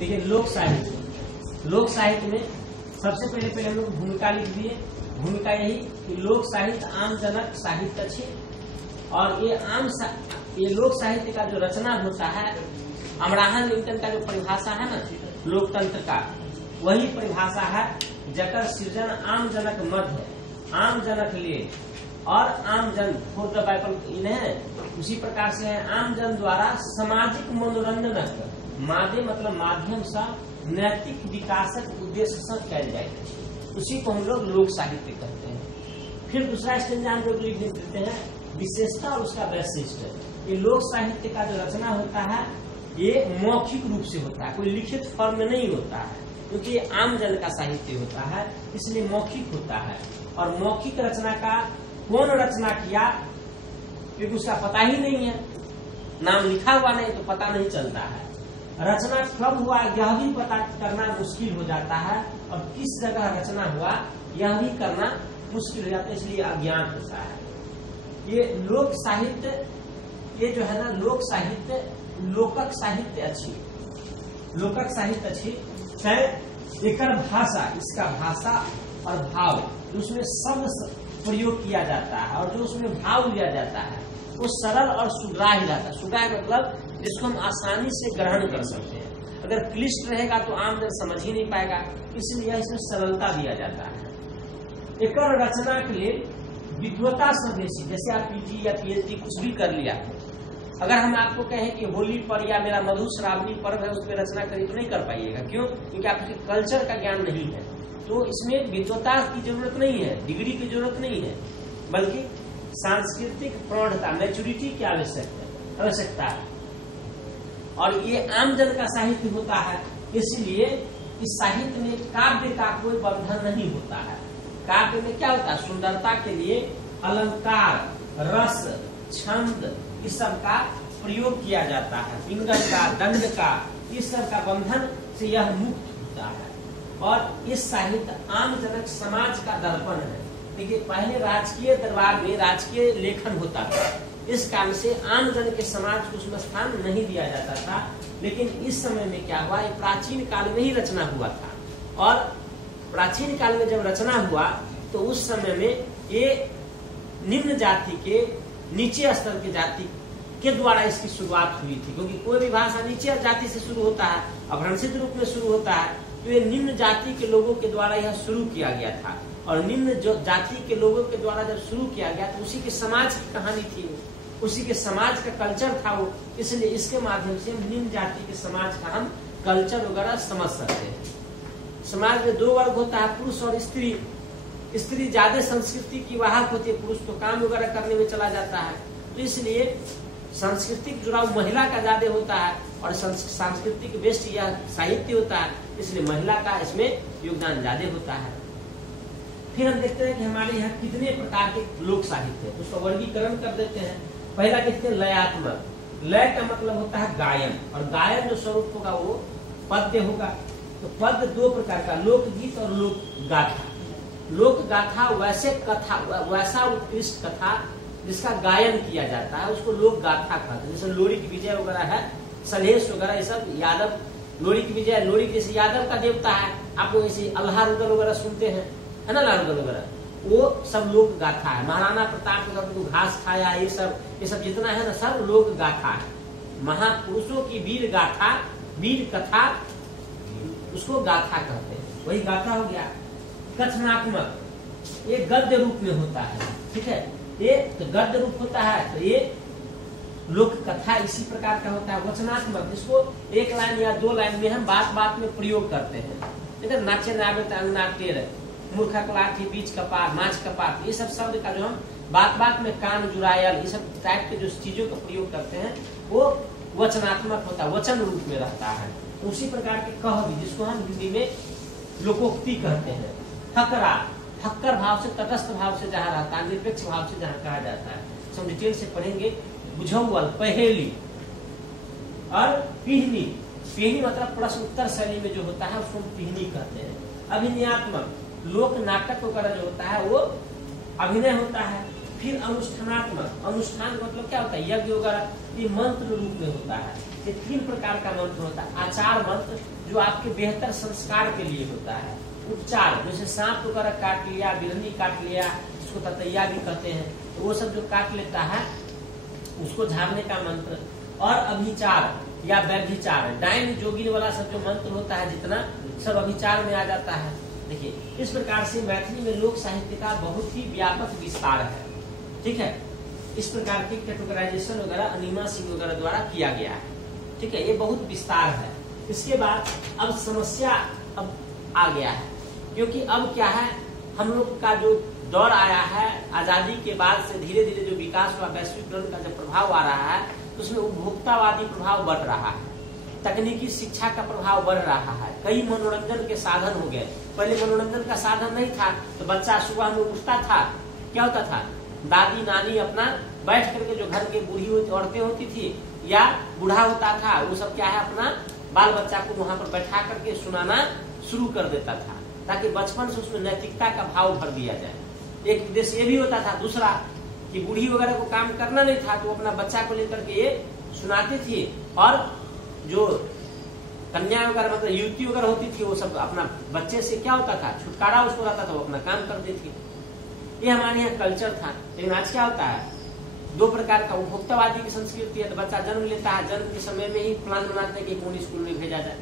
देखिए लोक साहित्य में सबसे पहले हम लोग भूमिका लिख दिए। भूमिका यही कि लोक साहित्य आम जनक साहित्य अच्छी, और ये लोक साहित्य का जो रचना होता है, अब्राहम लिंकन का जो परिभाषा है ना लोकतंत्र का, वही परिभाषा है जकर सृजन आम जनक मध्य आम जनक ले और आम जन फॉर द बाइबल इन्हें उसी प्रकार से है आम जन द्वारा सामाजिक मनोरंजनक माध्यम मतलब माध्यम सा नैतिक विकासक उद्देश्य से कैल जाए, उसी को हम लोग लोक साहित्य कहते हैं। फिर दूसरा स्टेंजा हम लोग लिख देते हैं विशेषता और उसका वैशिष्ट। ये लोक साहित्य का जो रचना होता है ये मौखिक रूप से होता है, कोई लिखित फॉर्म में नहीं होता है, क्योंकि ये आम जन का साहित्य होता है, इसलिए मौखिक होता है। और मौखिक रचना का कौन रचना किया, क्योंकि उसका पता ही नहीं है, नाम लिखा हुआ नहीं तो पता नहीं चलता है। रचना कब हुआ यह भी पता करना मुश्किल हो जाता है, और किस जगह रचना हुआ यह भी करना मुश्किल हो जाता है, इसलिए अज्ञात होता है। ये लोक साहित्य, ये जो है ना लोक साहित्य, लोकक साहित्य अच्छी, लोकक साहित्य अच्छी है। एकर भाषा, इसका भाषा और भाव, जो उसमें शब्द प्रयोग किया जाता है और जो उसमें भाव लिया जाता है वो सरल और सुग्राह्य रहता है। सुग्राह्य मतलब जिसको हम आसानी से ग्रहण कर सकते हैं। अगर क्लिष्ट रहेगा तो आम जन समझ ही नहीं पाएगा, इसलिए इसमें सरलता दिया जाता है। एकर रचना के लिए विद्वता स्वदेशी, जैसे आप पीजी या पीएचडी कुछ भी कर लिया, अगर हम आपको कहें कि होली पर या मेरा मधु श्रावणी पर्व है उस पर रचना करिए तो नहीं कर पाइएगा। क्यों? क्योंकि आपके कल्चर का ज्ञान नहीं है। तो इसमें विद्वता की जरूरत नहीं है, डिग्री की जरूरत नहीं है, बल्कि सांस्कृतिक प्रौढ़ता, मैच्योरिटी की आवश्यकता है। और ये आम जन का साहित्य होता है, इसलिए इस साहित्य में काव्य का कोई बंधन नहीं होता है। काव्य में क्या होता है? सुंदरता के लिए अलंकार, रस, छंद, इस सब का प्रयोग किया जाता है। पिंगल का, दंड का, इस सब का बंधन से यह मुक्त होता है। और इस साहित्य आम जनक समाज का दर्पण है। देखिए पहले राजकीय दरबार में राजकीय लेखन होता था, इस कारण से आम जन के समाज को उसमें स्थान नहीं दिया जाता था। लेकिन इस समय में क्या हुआ, ये प्राचीन काल में ही रचना हुआ था, और प्राचीन काल में जब रचना हुआ तो उस समय में ये निम्न जाति के, नीचे स्तर की जाति के द्वारा इसकी शुरुआत हुई थी। क्योंकि कोई भी भाषा नीचे जाति से शुरू होता है, अभ्रंशित रूप में शुरू होता है, तो ये निम्न जाति के लोगों के द्वारा यह शुरू किया गया था। और निम्न जो जाति के लोगों के द्वारा जब शुरू किया गया तो उसी के समाज की कहानी थी, उसी के समाज का कल्चर था वो, इसलिए इसके माध्यम से निम्न जाति के समाज का हम कल्चर वगैरह समझ सकते हैं। समाज में दो वर्ग होता है, पुरुष और स्त्री। स्त्री ज्यादा संस्कृति की वाहक होती है, पुरुष तो काम वगैरह करने में चला जाता है। तो इसलिए सांस्कृतिक जुड़ाव महिला का ज्यादा होता है, और सांस्कृतिक बेस्ट यह साहित्य होता है, इसलिए महिला का इसमें योगदान ज्यादा होता है। फिर हम देखते हैं कि हमारे यहाँ कितने प्रकार के लोक साहित्य है, उसका वर्गीकरण कर देते हैं। पहला देखते हैं लयात्मक। लय का मतलब होता है गायन, और गायन जो स्वरूप होगा वो पद्य होगा। तो पद्य दो प्रकार का, लोकगीत और लोक गाथा। लोक गाथा वैसा उत्कृष्ट कथा जिसका गायन किया जाता है उसको लोक गाथा कहते हैं। जैसे लोरी की विजय वगैरह है, सलेश वगैरह, ये सब यादव, लोरी की विजय, लोरी जैसे यादव का देवता है, आप लोग ऐसे अल्लाह रुदल वगैरह सुनते हैं, है ना, लारुदल वगैरह, वो सब लोक गाथा है। महाराणा प्रताप को घास खाया, ये सब जितना है ना सब लोक गाथा है। महापुरुषों की वीर गाथा, वीर कथा, उसको गाथा कहते हैं, वही गाथा हो गया। कथनात्मक, ये गद्य रूप में होता है, ठीक है, ये तो गद्य रूप होता है, तो ये लोक कथा इसी प्रकार का होता है। वचनात्मक, जिसको एक लाइन या दो लाइन में हम बात बात में प्रयोग करते हैं। इधर नाचे नावे अंगना टेर, मूर्खा कलाठी, बीच कपार, माछ कपार, ये सब शब्द का जो हम बात बात में कान जुरायल, ये सब टाइप के जो चीजों का प्रयोग करते हैं वो वचनात्मक होता है, वचन रूप में रहता है। तो उसी प्रकार के कह भी, जिसको हम हिंदी में लोकोक्ति कहते हैं। फकरा, फक्कर भाव से, तटस्थ भाव से जहाँ रहता है, निरपेक्ष भाव से जहाँ कहा जाता है, हम डिटेल से पढ़ेंगे। बुझौल, पहेली, और पिहनी। पिहनी मतलब प्रश्न उत्तर शैली में जो होता है उसको पिहनी कहते हैं। अभिनयात्मक, लोक नाटक वगैरह जो होता है वो अभिनय होता है। फिर अनुष्ठानात्मक, अनुष्ठान का मतलब क्या होता है, यज्ञ वगैरह, ये मंत्र रूप में होता है। ये 3 प्रकार का मंत्र होता है। आचार मंत्र जो आपके बेहतर संस्कार के लिए होता है। उपचार, जैसे सांप वगैरह काट लिया, बिरहनी काट लिया, इसको ततैया भी कहते हैं, तो वो सब जो काट लेता है उसको झाड़ने का मंत्र। और अभिचार या व्यभिचार, डायन जोगिन वाला सब जो मंत्र होता है जितना, सब अभिचार में आ जाता है। देखिए, इस प्रकार से मैथिली में लोक साहित्य का बहुत ही व्यापक विस्तार है। ठीक है, इस प्रकार की कैटेगराइजेशन वगैरह अनिमा सिंह वगैरह द्वारा किया गया है। ठीक है, ये बहुत विस्तार है। इसके बाद अब समस्या अब आ गया है, क्योंकि अब क्या है, हम लोग का जो दौर आया है आजादी के बाद से, धीरे धीरे जो विकास हुआ, वैश्वीकरण का जब प्रभाव आ रहा है, तो उसमें उपभोक्तावादी प्रभाव बढ़ रहा है, तकनीकी शिक्षा का प्रभाव बढ़ रहा है, कई मनोरंजन के साधन हो गए। पहले मनोरंजन का साधन नहीं था, तो बच्चा सुबह में उठता था, क्या होता था, दादी नानी अपना बैठ करके, जो घर के बूढ़ी औरतें होती थी या बूढ़ा होता था, वो सब क्या है, अपना बाल बच्चा को वहां पर बैठा करके सुनाना शुरू कर देता था, ताकि बचपन से उसमें नैतिकता का भाव भर दिया जाए। एक उद्देश्य ये भी होता था। दूसरा कि बूढ़ी वगैरह को काम करना नहीं था, तो अपना बच्चा को लेकर के ये सुनाती थी, और जो कन्या वगैरह मतलब युवती वगैरह होती थी, वो सब अपना बच्चे से क्या होता था, छुटकारा उसको रहता था, वो अपना काम करती थी। ये हमारे यहाँ कल्चर था। लेकिन आज क्या होता है, 2 प्रकार का उपभोक्तावादी की संस्कृति है। तो बच्चा जन्म लेता है, जन्म के समय में ही प्लान बनाते हैं कि कौन स्कूल में भेजा जाए।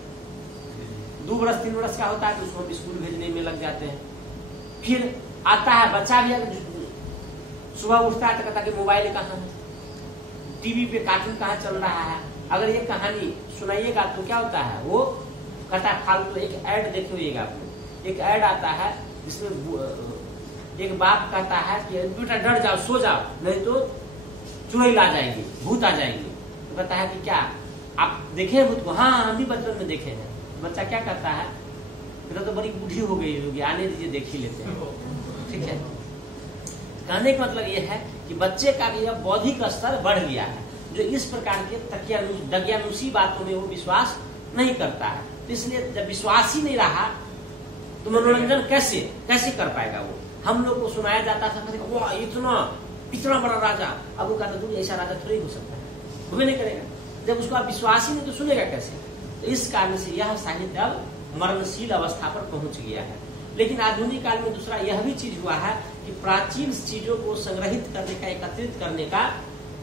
2 वर्ष 3 वर्ष का होता है तो उसको हम स्कूल भेजने में लग जाते हैं। फिर आता है बच्चा भी, सुबह उठता है तो कहता कि मोबाइल कहाँ है, टीवी पे कार्टून कहाँ चल रहा है। अगर ये कहानी सुनाइएगा तो क्या होता है, वो कहता है फालतू। एक ऐड देखिएगा आपने, एक ऐड आता है जिसमें एक बाप कहता है कि बेटा डर जाओ, सो जाओ, नहीं तो चुड़ैल आ जाएंगे, भूत आ जाएंगे। तो कहता है कि क्या आप देखे भूत को? हाँ, हम भी बचपन में देखे हैं। बच्चा क्या करता है, तो बड़ी बूढ़ी हो गई होगी, आने दीजिए, देख ही लेते हैं। ठीक है, कहने का मतलब यह है कि बच्चे का भी अब बौद्धिक स्तर बढ़ गया है, जो इस प्रकार के दज्ञानुसी बातों में वो विश्वास नहीं करता है। तो इसलिए जब विश्वास ही नहीं रहा तो मनोरंजन कैसे कर पाएगा वो। हम लोग को सुनाया जाता था, वाह इतना बड़ा राजा, अब वो कहता है ऐसा राजा थोड़ी हो सकता है, वो नहीं करेगा। जब उसको आप विश्वास ही नहीं तो सुनेगा कैसे। तो इस कारण से यह साहित्य अब मरणशील अवस्था पर पहुंच गया है। लेकिन आधुनिक काल में दूसरा यह भी चीज हुआ है कि प्राचीन चीजों को संग्रहित करने का, एकत्रित करने का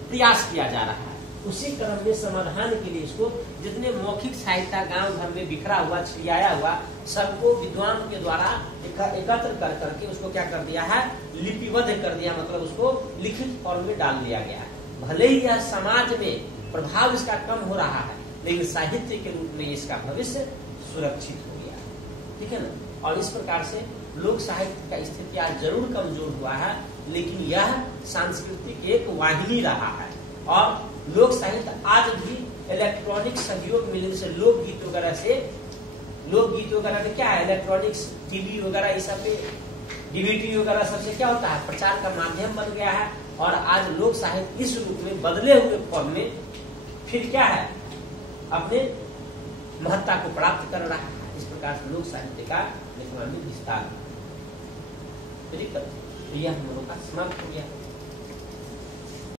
प्रयास किया जा रहा है। उसी क्रम में समाधान के लिए इसको जितने मौखिक साहित्य गांव भर में बिखरा हुआ, छिड़ियाया हुआ, सबको विद्वान के द्वारा एकत्र कर करके उसको क्या कर दिया है, लिपिबद्ध कर दिया, मतलब उसको लिखित फॉर्म में डाल दिया गया है। भले ही यह समाज में प्रभाव इसका कम हो रहा है, लेकिन साहित्य के रूप में इसका भविष्य सुरक्षित हो गया। ठीक है ना। और इस प्रकार से लोक साहित्य का स्थिति आज जरूर कमजोर हुआ है, लेकिन यह सांस्कृतिक एक वाहिनी रहा है। और लोक साहित्य आज भी इलेक्ट्रॉनिक सहयोग मिलने से, लोकगीत वगैरह में क्या है, इलेक्ट्रॉनिक्स टीवी वगैरह इस सब पे, डीवीडी वगैरह सबसे क्या होता है, प्रचार का माध्यम बन गया है। और आज लोक साहित्य इस रूप में बदले हुए फॉर्म में फिर क्या है, अपने महत्ता को प्राप्त कर रहा है। इस प्रकार से लोक साहित्य का विस्तार। तो यह हम लोगों का समाप्त हो गया।